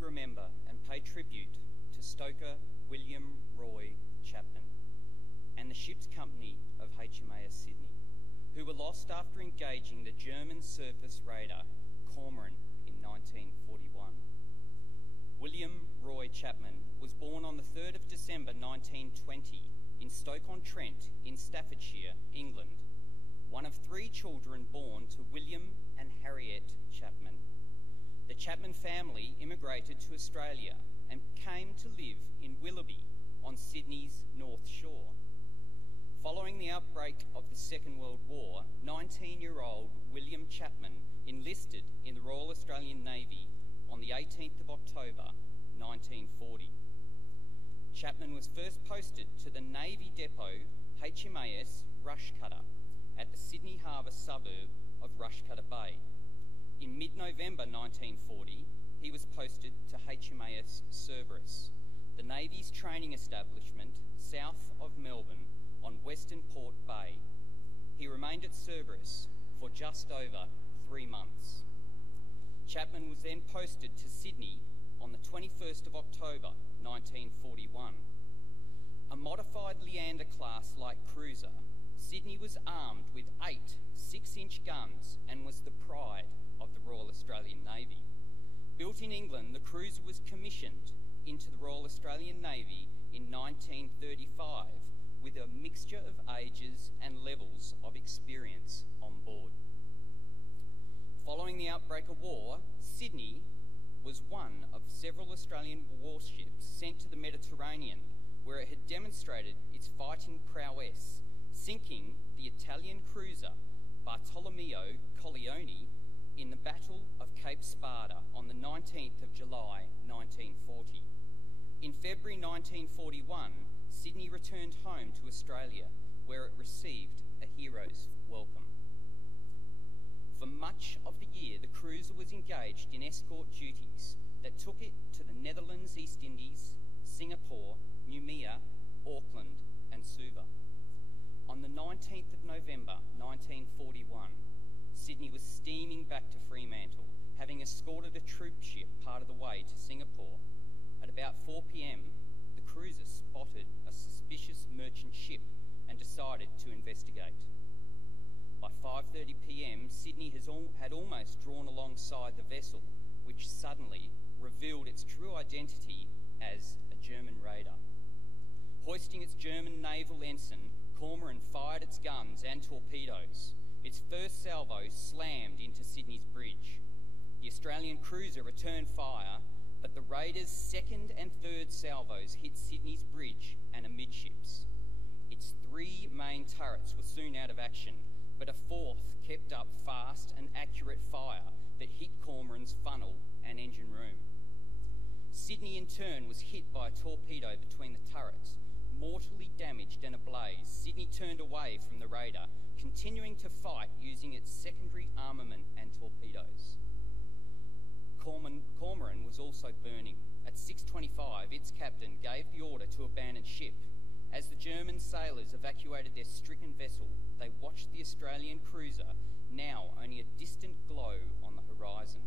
remember and pay tribute to stoker William Roy Chapman and the ship's company of HMAS Sydney, who were lost after engaging the German surface raider Cormoran in 1941. William Roy Chapman was born on the 3rd of December 1920 in Stoke-on-Trent in Staffordshire, England, one of 3 children born to William and Harriet Chapman. The Chapman family immigrated to Australia and came to live in Willoughby on Sydney's North Shore. Following the outbreak of the Second World War, 19-year-old William Chapman enlisted in the Royal Australian Navy on the 18th of October 1940. Chapman was first posted to the Navy depot HMAS Rushcutter at the Sydney Harbour suburb of Rushcutter Bay. In mid-November 1940, he was posted to HMAS Cerberus, the Navy's training establishment south of Melbourne on Western Port Bay. He remained at Cerberus for just over 3 months. Chapman was then posted to Sydney on the 21st of October 1941. A modified Leander-class light cruiser, Sydney was armed with 8 6-inch guns and was the pride of the Royal Australian Navy. Built in England, the cruiser was commissioned into the Royal Australian Navy in 1935 with a mixture of ages and levels of experience on board. Following the outbreak of war, Sydney was one of several Australian warships sent to the Mediterranean, where it had demonstrated its fighting prowess, sinking the Italian cruiser Bartolomeo Colleoni in the Battle of Cape Spada on the 19th of July 1940. In February 1941, Sydney returned home to Australia, where it received a hero's welcome. For much of the year, the cruiser was engaged in escort duties that took it to the Netherlands, East Indies, Singapore, Noumea, Auckland and Suva. On the 19th of November 1941, Sydney was steaming back to Fremantle, having escorted a troop ship part of the way to Singapore. At about 4 p.m, the cruiser spotted a suspicious merchant ship and decided to investigate. By 5:30 p.m, Sydney had almost drawn alongside the vessel, which suddenly revealed its true identity as a German raider. Hoisting its German naval ensign, Cormoran fired its guns and torpedoes. Its first salvo slammed into Sydney's bridge. The Australian cruiser returned fire, but the raiders' second and third salvos hit Sydney's bridge and amidships. Its 3 main turrets were soon out of action, but a 4th kept up fast and accurate fire that hit Cormoran's funnel and engine room. Sydney in turn was hit by a torpedo between the turrets. Mortally damaged and ablaze, Sydney turned away from the raider, continuing to fight using its secondary armament and torpedoes. Cormoran was also burning. At 6:25, its captain gave the order to abandon ship. As the German sailors evacuated their stricken vessel, they watched the Australian cruiser, now only a distant glow on the horizon,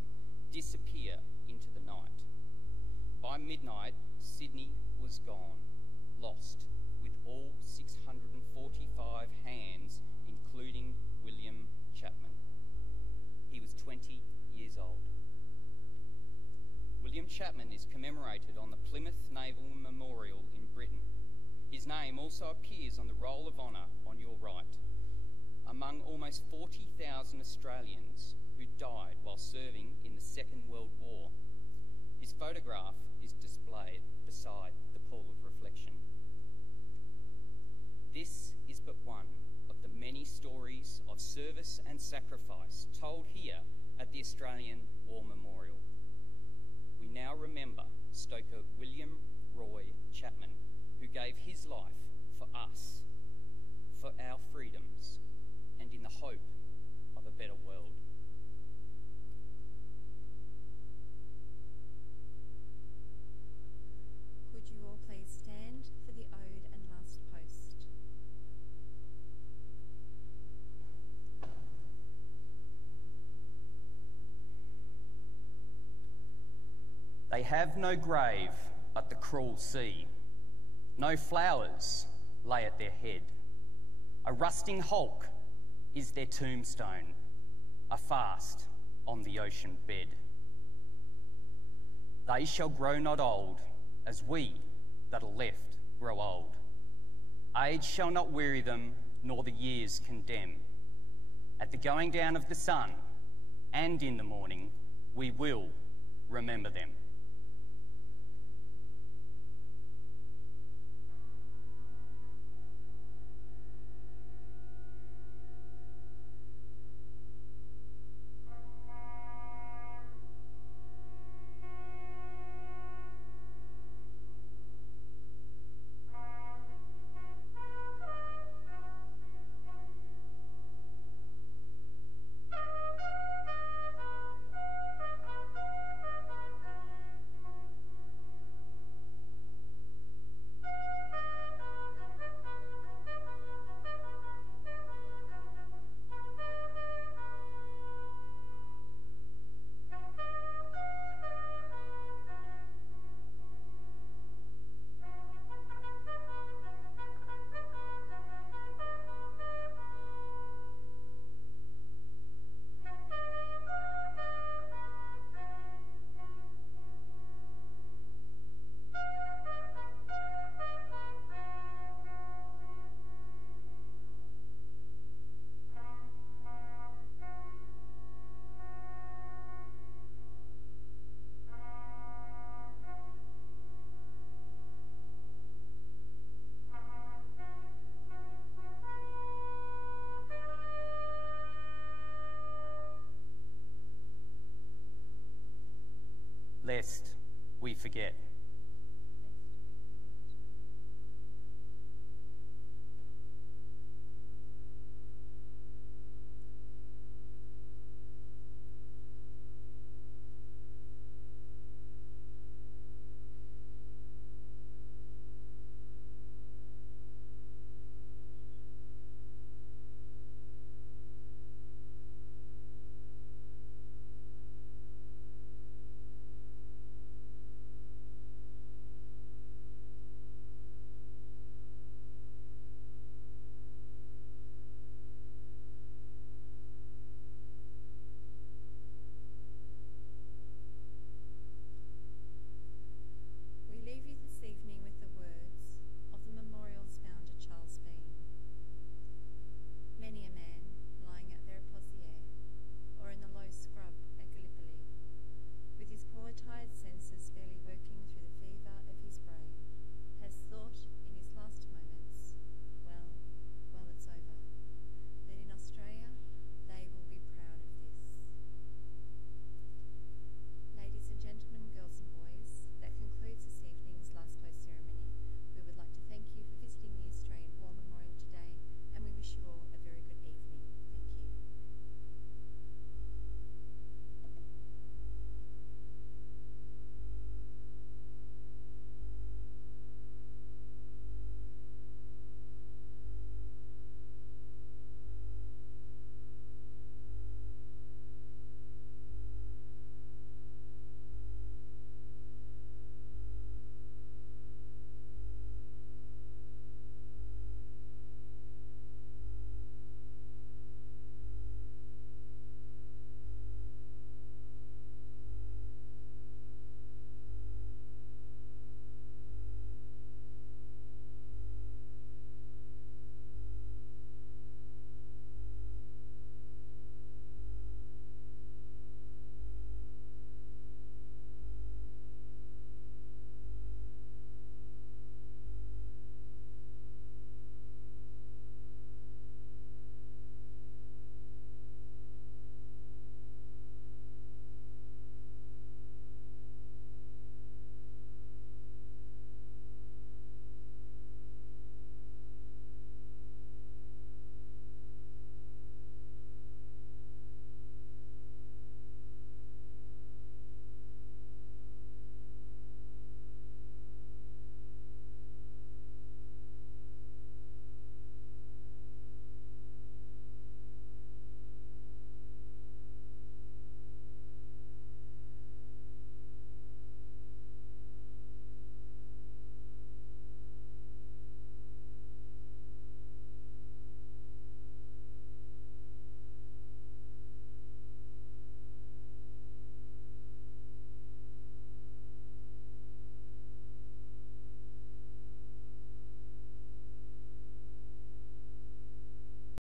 disappear into the night. By midnight, Sydney was gone, lost, with all 645 hands, including William Chapman. He was 20 years old. William Chapman is commemorated on the Plymouth Naval Memorial in Britain. His name also appears on the Roll of Honour on your right, among almost 40,000 Australians who died while serving in the Second World War. His photograph is displayed beside the pool of reflection. This is but one of the many stories of service and sacrifice told here at the Australian War Memorial. We now remember stoker William Roy Chapman, who gave his life for us, for our freedoms, and in the hope of a better world. Could you all please stand for the ode and last post? They They have no grave but the cruel sea. No flowers lay at their head. A rusting hulk is their tombstone, a fast on the ocean bed. They shall grow not old, as we that are left grow old. Age shall not weary them, nor the years condemn. At the going down of the sun, and in the morning, we will remember them. Lest we forget.